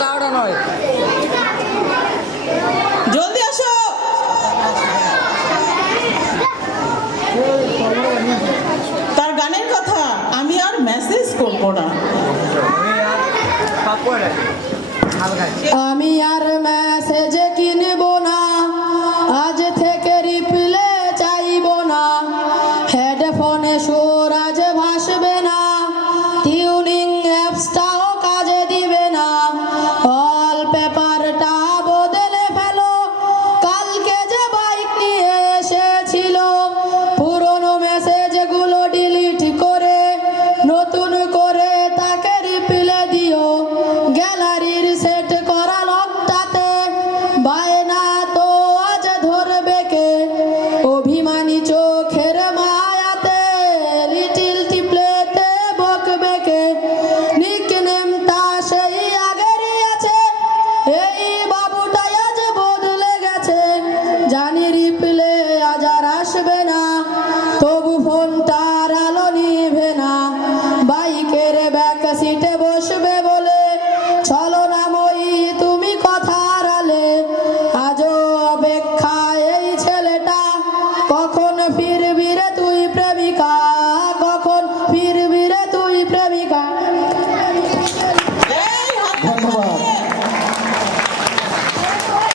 কাকা নয়। জলদি আসো। তার গানের কথা আমি আর মেসেজ করব না। আমি আর মেসেজ কিনবো না। আজ থেকে রিপ্লে চাইব না। হেডফোনে শো মেসেজগুলো ডিলিট করে, নতুন করে তাকে রিপ্লে দিও। গ্যালারির সেট করা বায়না তো আজ ধরবে কে? অভিমানী চোখের মায়াতে লিটিল টিপলেতে বকবে কে? নিকনেমটা সেই আগেরই আছে, এই বাবুটাই আজ বদলে গেছে। জানি রিপ্লে আজ আর আসবে না। presidente de